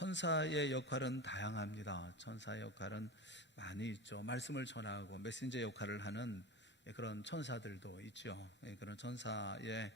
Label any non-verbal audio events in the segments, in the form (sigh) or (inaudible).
천사의 역할은 다양합니다. 천사의 역할은 많이 있죠. 말씀을 전하고 메신저 역할을 하는 그런 천사들도 있죠. 예, 그런 천사의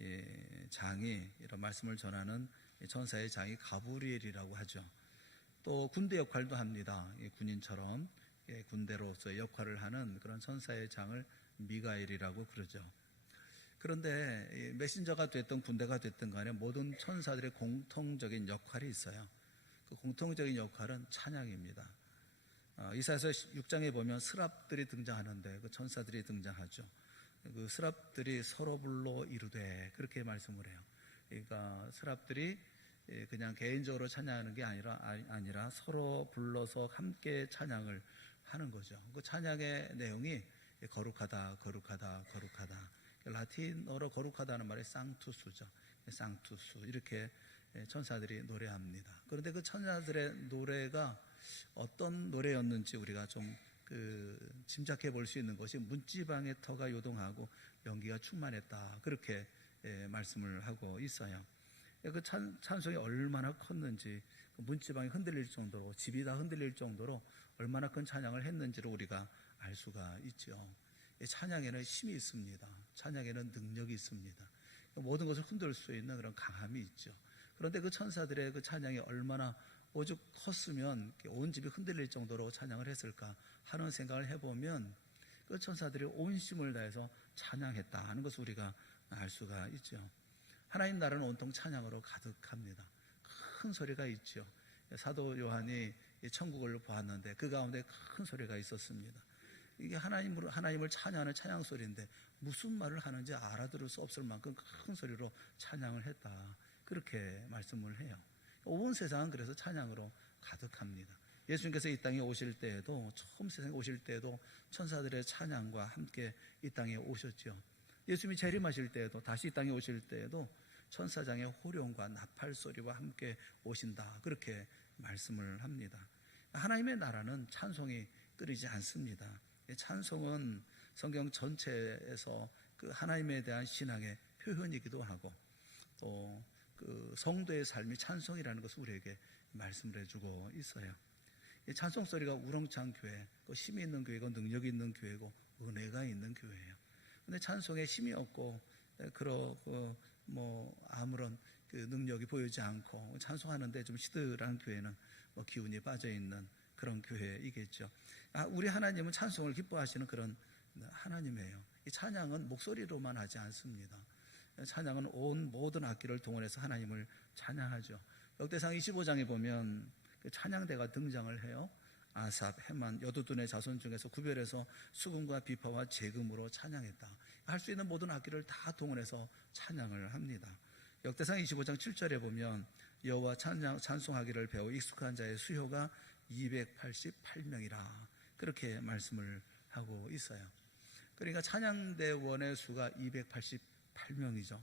예, 장이 이런 말씀을 전하는 천사의 장이 가브리엘이라고 하죠. 또 군대 역할도 합니다. 군인처럼 예, 군대로서의 역할을 하는 그런 천사의 장을 미가엘이라고 그러죠. 그런데 메신저가 됐던 군대가 됐든 간에 모든 천사들의 공통적인 역할이 있어요. 그 공통적인 역할은 찬양입니다. 어, 이사에서 6장에 보면 스랍들이 등장하는데 그 천사들이 등장하죠. 그 스랍들이 서로 불러 이루되 그렇게 말씀을 해요. 그러니까 스랍들이 그냥 개인적으로 찬양하는 게 아니라 아니라 서로 불러서 함께 찬양을 하는 거죠. 그 찬양의 내용이 거룩하다, 거룩하다, 거룩하다. 라틴어로 거룩하다는 말이 쌍투수죠. 쌍투수 이렇게 천사들이 노래합니다. 그런데 그 천사들의 노래가 어떤 노래였는지 우리가 좀 그 짐작해 볼 수 있는 것이 문지방의 터가 요동하고 연기가 충만했다. 그렇게 말씀을 하고 있어요. 그 찬, 찬송이 얼마나 컸는지 그 문지방이 흔들릴 정도로 집이 다 흔들릴 정도로 얼마나 큰 찬양을 했는지를 우리가 알 수가 있죠. 찬양에는 힘이 있습니다. 찬양에는 능력이 있습니다. 모든 것을 흔들 수 있는 그런 강함이 있죠. 그런데 그 천사들의 그 찬양이 얼마나 오죽 컸으면 온 집이 흔들릴 정도로 찬양을 했을까 하는 생각을 해보면 그 천사들이 온 힘을 다해서 찬양했다 하는 것을 우리가 알 수가 있죠. 하나님 나라는 온통 찬양으로 가득합니다. 큰 소리가 있죠. 사도 요한이 천국을 보았는데 그 가운데 큰 소리가 있었습니다. 이게 하나님을, 하나님을 찬양하는 찬양 소리인데 무슨 말을 하는지 알아들을 수 없을 만큼 큰 소리로 찬양을 했다. 그렇게 말씀을 해요. 온 세상은 그래서 찬양으로 가득합니다. 예수님께서 이 땅에 오실 때에도 처음 세상에 오실 때에도 천사들의 찬양과 함께 이 땅에 오셨죠. 예수님이 재림하실 때에도 다시 이 땅에 오실 때에도 천사장의 호령과 나팔 소리와 함께 오신다. 그렇게 말씀을 합니다. 하나님의 나라는 찬송이 끊이지 않습니다. 찬송은 성경 전체에서 그 하나님에 대한 신앙의 표현이기도 하고 또 그 성도의 삶이 찬송이라는 것을 우리에게 말씀을 해주고 있어요. 찬송 소리가 우렁찬 교회, 그 힘이 있는 교회고 능력이 있는 교회고 은혜가 있는 교회예요. 근데 찬송에 힘이 없고 그러고 뭐 아무런 그 능력이 보이지 않고 찬송하는데 좀 시들한 교회는 뭐 기운이 빠져 있는 그런 교회이겠죠. 아, 우리 하나님은 찬송을 기뻐하시는 그런 하나님이에요. 이 찬양은 목소리로만 하지 않습니다. 찬양은 온 모든 악기를 동원해서 하나님을 찬양하죠. 역대상 25장에 보면 그 찬양대가 등장을 해요. 아삽, 해만, 여두둔의 자손 중에서 구별해서 수금과 비파와 재금으로 찬양했다. 할 수 있는 모든 악기를 다 동원해서 찬양을 합니다. 역대상 25장 7절에 보면 여호와 찬양 찬송하기를 배워 익숙한 자의 수효가 288명이라 그렇게 말씀을 하고 있어요. 그러니까 찬양대원의 수가 288 명이죠.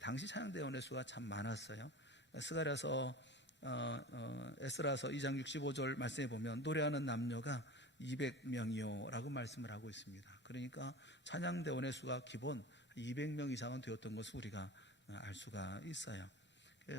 당시 찬양대원의 수가 참 많았어요. 스가랴서 어, 어, 에스라서 2장 65절 말씀해 보면 노래하는 남녀가 200명이요 라고 말씀을 하고 있습니다. 그러니까 찬양대원의 수가 기본 200명 이상은 되었던 것을 우리가 알 수가 있어요.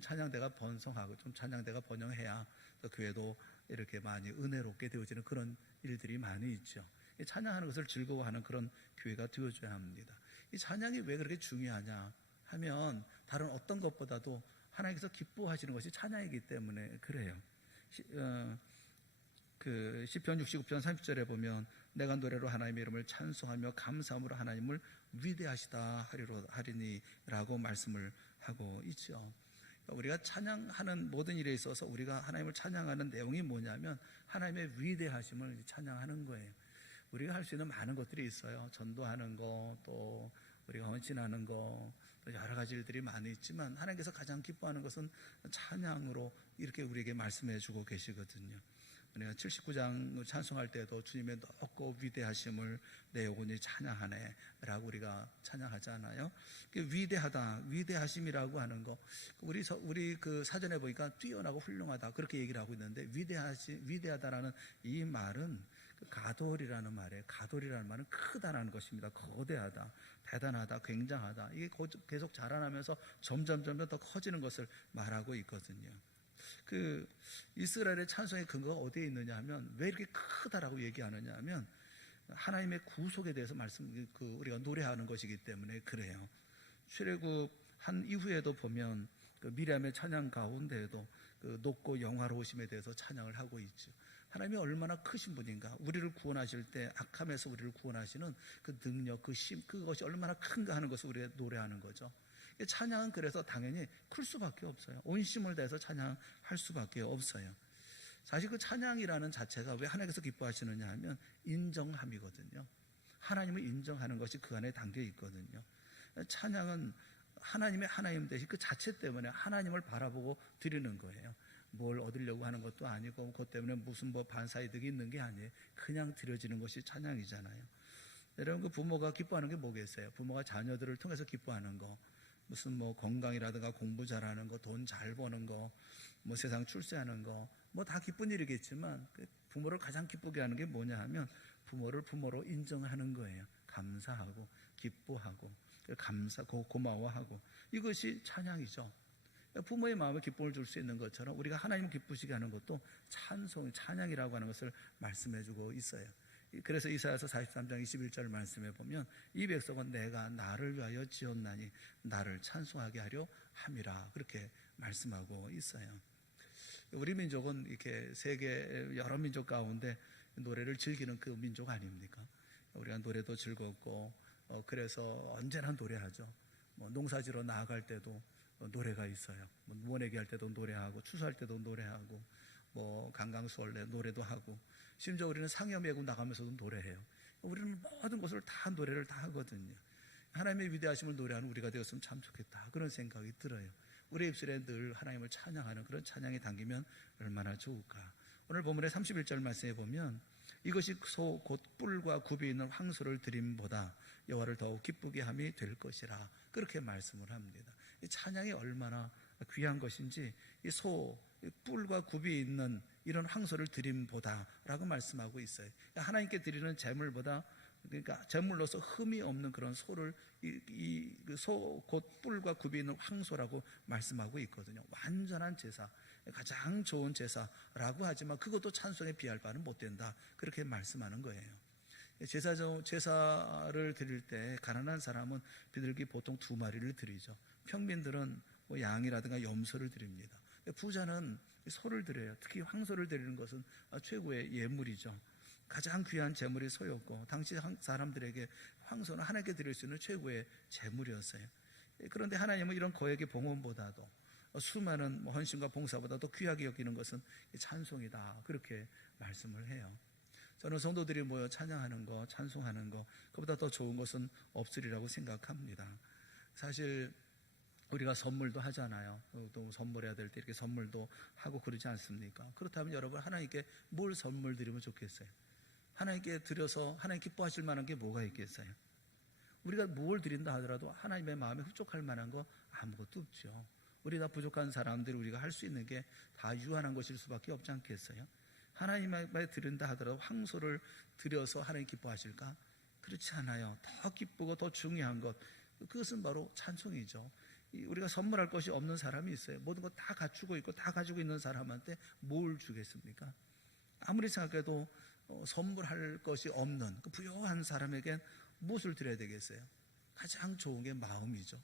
찬양대가 번성하고 좀 찬양대가 번영해야 또 교회도 이렇게 많이 은혜롭게 되어지는 그런 일들이 많이 있죠. 찬양하는 것을 즐거워하는 그런 교회가 되어줘야 합니다. 이 찬양이 왜 그렇게 중요하냐 하면 다른 어떤 것보다도 하나님께서 기뻐하시는 것이 찬양이기 때문에 그래요. 시, 어, 그 시편 69편 30절에 보면 내가 노래로 하나님의 이름을 찬송하며 감사함으로 하나님을 위대하시다 하리로 하리니라고 말씀을 하고 있죠. 우리가 찬양하는 모든 일에 있어서 우리가 하나님을 찬양하는 내용이 뭐냐면 하나님의 위대하심을 찬양하는 거예요. 우리가 할 수 있는 많은 것들이 있어요. 전도하는 거, 또 우리가 헌신하는 거, 또 여러 가지 일들이 많이 있지만 하나님께서 가장 기뻐하는 것은 찬양으로 이렇게 우리에게 말씀해 주고 계시거든요. 우리가 79장 찬송할 때도 주님의 높고 위대하심을 내 영혼이 찬양하네 라고 우리가 찬양하잖아요. 위대하다, 위대하심이라고 하는 거 우리 우리 그 사전에 보니까 뛰어나고 훌륭하다 그렇게 얘기를 하고 있는데 위대하시 위대하다라는 이 말은 그 가돌이라는 말에 가돌이라는 말은 크다라는 것입니다. 거대하다, 대단하다, 굉장하다. 이게 계속 자라나면서 점점 점점 더 커지는 것을 말하고 있거든요. 그 이스라엘의 찬송의 근거가 어디에 있느냐 하면 왜 이렇게 크다라고 얘기하느냐 하면 하나님의 구속에 대해서 말씀 그 우리가 노래하는 것이기 때문에 그래요. 출애굽 한 이후에도 보면 그 미리암의 찬양 가운데에도 그 높고 영화로우심에 대해서 찬양을 하고 있죠. 하나님이 얼마나 크신 분인가. 우리를 구원하실 때 악함에서 우리를 구원하시는 그 능력, 그 심, 그것이 얼마나 큰가 하는 것을 우리가 노래하는 거죠. 이 찬양은 그래서 당연히 클 수밖에 없어요. 온심을 다해서 찬양할 수밖에 없어요. 사실 그 찬양이라는 자체가 왜 하나님께서 기뻐하시느냐 하면 인정함이거든요. 하나님을 인정하는 것이 그 안에 담겨 있거든요. 찬양은 하나님의 하나님 되신 그 자체 때문에 하나님을 바라보고 드리는 거예요. 뭘 얻으려고 하는 것도 아니고 그것 때문에 무슨 뭐 반사이득이 있는 게 아니에요. 그냥 드려지는 것이 찬양이잖아요. 여러분 그 부모가 기뻐하는 게 뭐겠어요? 부모가 자녀들을 통해서 기뻐하는 거. 무슨 뭐 건강이라든가 공부 잘하는 거, 돈 잘 버는 거, 뭐 세상 출세하는 거, 뭐 다 기쁜 일이겠지만 그 부모를 가장 기쁘게 하는 게 뭐냐 하면 부모를 부모로 인정하는 거예요. 감사하고 기뻐하고 감사 고 고마워하고 이것이 찬양이죠. 부모의 마음에 기쁨을 줄 수 있는 것처럼 우리가 하나님 기쁘시게 하는 것도 찬송 찬양이라고 하는 것을 말씀해 주고 있어요. 그래서 이사야서 43장 21절 말씀에 보면 이 백성은 내가 나를 위하여 지었나니 나를 찬송하게 하려 함이라 그렇게 말씀하고 있어요. 우리 민족은 이렇게 세계 여러 민족 가운데 노래를 즐기는 그 민족 아닙니까? 우리가 노래도 즐겁고 어, 그래서 언제나 노래하죠. 뭐 농사지러 나아갈 때도 노래가 있어요. 뭐 무원회기 할 때도 노래하고 추수할 때도 노래하고 뭐 강강수월래 노래도 하고 심지어 우리는 상여 메고 나가면서도 노래해요. 우리는 모든 것을 다 노래를 다 하거든요. 하나님의 위대하심을 노래하는 우리가 되었으면 참 좋겠다. 그런 생각이 들어요. 우리 입술에 늘 하나님을 찬양하는 그런 찬양이 담기면 얼마나 좋을까. 오늘 본문의 31절 말씀에 보면 이것이 소 곧 뿔과 굽이 있는 황소를 드림보다 여호와를 더욱 기쁘게 함이 될 것이라 그렇게 말씀을 합니다. 이 찬양이 얼마나 귀한 것인지 이 소 뿔과 굽이 있는 이런 황소를 드림보다라고 말씀하고 있어요. 하나님께 드리는 제물보다 그러니까 제물로서 흠이 없는 그런 소를 이소곧 뿔과 굽이 있는 황소라고 말씀하고 있거든요. 완전한 제사, 가장 좋은 제사라고 하지만 그것도 찬송에 비할 바는 못 된다. 그렇게 말씀하는 거예요. 제사 제사를 드릴 때 가난한 사람은 비둘기 보통 두 마리를 드리죠. 평민들은 뭐 양이라든가 염소를 드립니다. 부자는 소를 드려요. 특히 황소를 드리는 것은 최고의 예물이죠. 가장 귀한 재물이 소였고 당시 사람들에게 황소는 하나님께 드릴 수 있는 최고의 재물이었어요. 그런데 하나님은 이런 거액의 봉헌보다도 수많은 뭐 헌신과 봉사보다도 귀하게 여기는 것은 찬송이다. 그렇게 말씀을 해요. 저는 성도들이 모여 찬양하는 거, 찬송하는 거, 그보다 더 좋은 것은 없으리라고 생각합니다. 사실 우리가 선물도 하잖아요. 또 선물해야 될 때 이렇게 선물도 하고 그러지 않습니까? 그렇다면 여러분 하나님께 뭘 선물 드리면 좋겠어요? 하나님께 드려서 하나님 기뻐하실 만한 게 뭐가 있겠어요? 우리가 뭘 드린다 하더라도 하나님의 마음에 흡족할 만한 거 아무것도 없죠. 우리 다 부족한 사람들이 우리가 할 수 있는 게 다 유한한 것일 수밖에 없지 않겠어요? 하나님께 드린다 하더라도 황소를 드려서 하나님 기뻐하실까? 그렇지 않아요. 더 기쁘고 더 중요한 것 그것은 바로 찬송이죠. 우리가 선물할 것이 없는 사람이 있어요. 모든 것다 갖추고 있고 다 가지고 있는 사람한테 뭘 주겠습니까? 아무리 생각해도 어, 선물할 것이 없는 그 부요한 사람에겐 무엇을 드려야 되겠어요? 가장 좋은 게 마음이죠.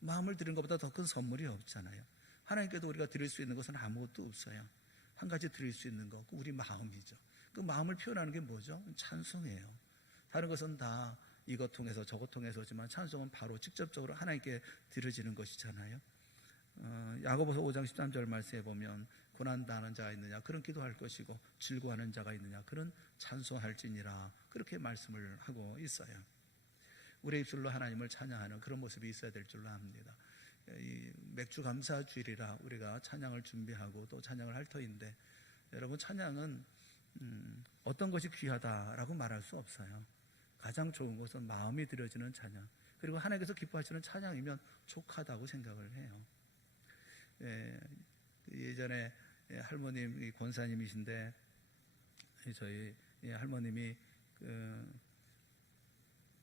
마음을 드리는 것보다 더 큰 선물이 없잖아요. 하나님께도 우리가 드릴 수 있는 것은 아무것도 없어요. 한 가지 드릴 수 있는 거, 그 우리 마음이죠. 그 마음을 표현하는 게 뭐죠? 찬송이에요. 다른 것은 다 이것 통해서 저것 통해서지만 찬송은 바로 직접적으로 하나님께 드려지는 것이잖아요. 어, 야고보서 5장 13절 말씀에 보면 고난 당하는 자가 있느냐 그런 기도할 것이고 즐거워하는 자가 있느냐 그런 찬송할지니라 그렇게 말씀을 하고 있어요. 우리 입술로 하나님을 찬양하는 그런 모습이 있어야 될 줄로 압니다. 이 맥주 감사 주일이라 우리가 찬양을 준비하고 또 찬양을 할 터인데 여러분 찬양은 음, 어떤 것이 귀하다라고 말할 수 없어요. 가장 좋은 것은 마음이 들여지는 찬양 그리고 하나님께서 기뻐하시는 찬양이면 촉하다고 생각을 해요. 예, 예전에 예, 할머님 권사님이신데 저희 예, 할머님이 그,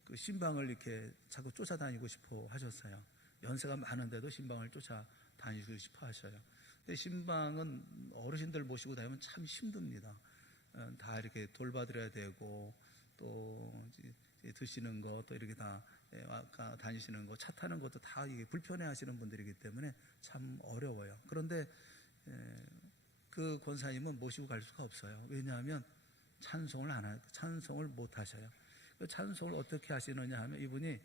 그 신방을 이렇게 자꾸 쫓아다니고 싶어 하셨어요. 연세가 많은데도 신방을 쫓아다니고 싶어 하셔요. 근데 신방은 어르신들 모시고 다니면 참 힘듭니다. 어, 다 이렇게 돌봐드려야 되고 또 이제 드시는 거또 이렇게 다 예, 아까 다니시는 거 차 타는 것도 다 이게 불편해하시는 분들이기 때문에 참 어려워요. 그런데 예, 그 권사님은 모시고 갈 수가 없어요. 왜냐하면 찬송을 안 하, 찬송을 못 하셔요. 그 찬송을 어떻게 하시느냐 하면 이분이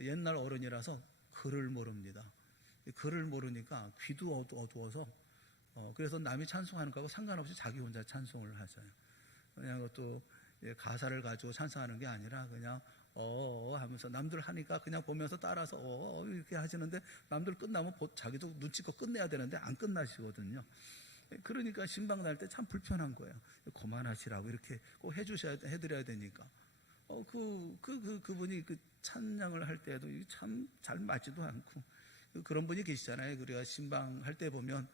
옛날 어른이라서 글을 모릅니다. 글을 모르니까 귀도 어두- 어두워서 어, 그래서 남이 찬송하는 거하고 상관없이 자기 혼자 찬송을 하셔요. 그냥 예, 가사를 가지고 찬송하는 게 아니라 그냥 어 하면서 남들 하니까 그냥 보면서 따라서 어 이렇게 하시는데 남들 끝나면 보- 자기도 눈치껏 끝내야 되는데 안 끝나시거든요. 그러니까 신방 날 때 참 불편한 거예요. 그만하시라고 이렇게 꼭 해주셔야 해드려야 되니까. 어, 그, 그, 그, 그분이 그 찬양을 할 때도 참 잘 맞지도 않고 그- 그런 분이 계시잖아요. 우리가 신방 할 때 보면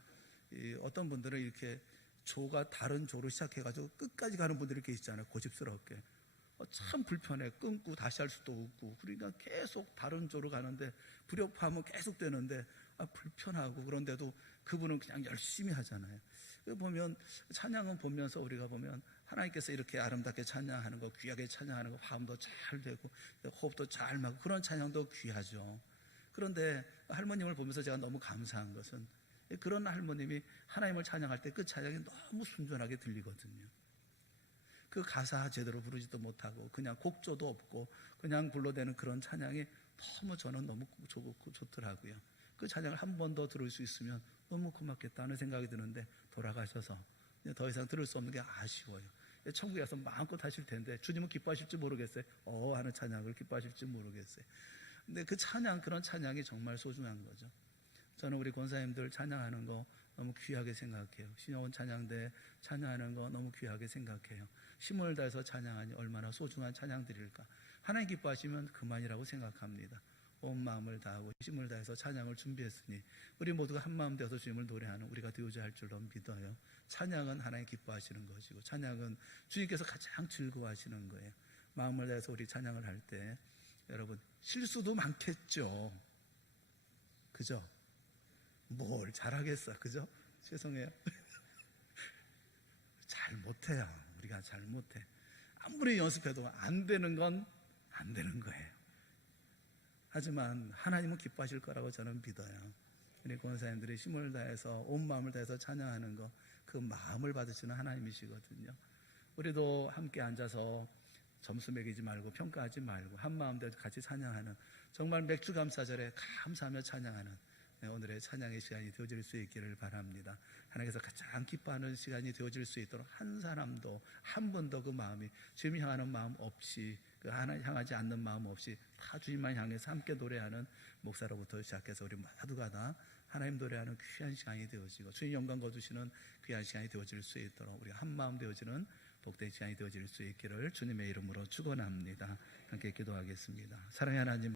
이 어떤 분들은 이렇게 조가 다른 조로 시작해가지고 끝까지 가는 분들이 계시잖아요. 고집스럽게. 어, 참 불편해. 끊고 다시 할 수도 없고. 그러니까 계속 다른 조로 가는데 불협화음은 계속 되는데 아, 불편하고 그런데도 그분은 그냥 열심히 하잖아요. 그 보면 찬양은 보면서 우리가 보면 하나님께서 이렇게 아름답게 찬양하는 거, 귀하게 찬양하는 거, 화음도 잘 되고 호흡도 잘 맞고 그런 찬양도 귀하죠. 그런데 할머님을 보면서 제가 너무 감사한 것은 그런 할머님이 하나님을 찬양할 때 그 찬양이 너무 순전하게 들리거든요. 그 가사 제대로 부르지도 못하고 그냥 곡조도 없고 그냥 불러대는 그런 찬양이 너무 저는 너무 좋고 좋더라고요. 그 찬양을 한 번 더 들을 수 있으면 너무 고맙겠다는 생각이 드는데 돌아가셔서 더 이상 들을 수 없는 게 아쉬워요. 천국에 가서 마음껏 하실 텐데 주님은 기뻐하실지 모르겠어요. 어 하는 찬양을 기뻐하실지 모르겠어요. 근데 그 찬양 그런 찬양이 정말 소중한 거죠. 저는 우리 권사님들 찬양하는 거 너무 귀하게 생각해요. 신여원 찬양대 찬양하는 거 너무 귀하게 생각해요. 힘을 다해서 찬양하니 얼마나 소중한 찬양들일까. 하나님 기뻐하시면 그만이라고 생각합니다. 온 마음을 다하고 힘을 다해서 찬양을 준비했으니 우리 모두가 한 마음 되어서 주님을 노래하는 우리가 되고자 할 줄로 믿어요. 찬양은 하나님 기뻐하시는 것이고 찬양은 주님께서 가장 즐거워하시는 거예요. 마음을 다해서 우리 찬양을 할 때 여러분 실수도 많겠죠. 그죠? 뭘 잘하겠어. 그죠? 죄송해요. (laughs) 잘 못해요. 우리가 잘 못해. 아무리 연습해도 안 되는 건 안 되는 거예요. 하지만 하나님은 기뻐하실 거라고 저는 믿어요. 우리 권사님들이 힘을 다해서 온 마음을 다해서 찬양하는 거, 그 마음을 받으시는 하나님이시거든요. 우리도 함께 앉아서 점수 매기지 말고 평가하지 말고 한 마음 대 같이 찬양하는 정말 맥주 감사절에 감사하며 찬양하는 네, 오늘의 찬양의 시간이 되어질 수 있기를 바랍니다. 하나님께서 가장 기뻐하는 시간이 되어질 수 있도록 한 사람도 한 번도 그 마음이 주님 향하는 마음 없이 그 하나 향하지 않는 마음 없이 다 주님만 향해서 함께 노래하는 목사로부터 시작해서 우리 모두가 다 하나님 노래하는 귀한 시간이 되어지고 주님 영광 거두시는 귀한 시간이 되어질 수 있도록 우리 한 마음 되어지는 복된 시간이 되어질 수 있기를 주님의 이름으로 축원합니다. 함께 기도하겠습니다. 사랑의 하나님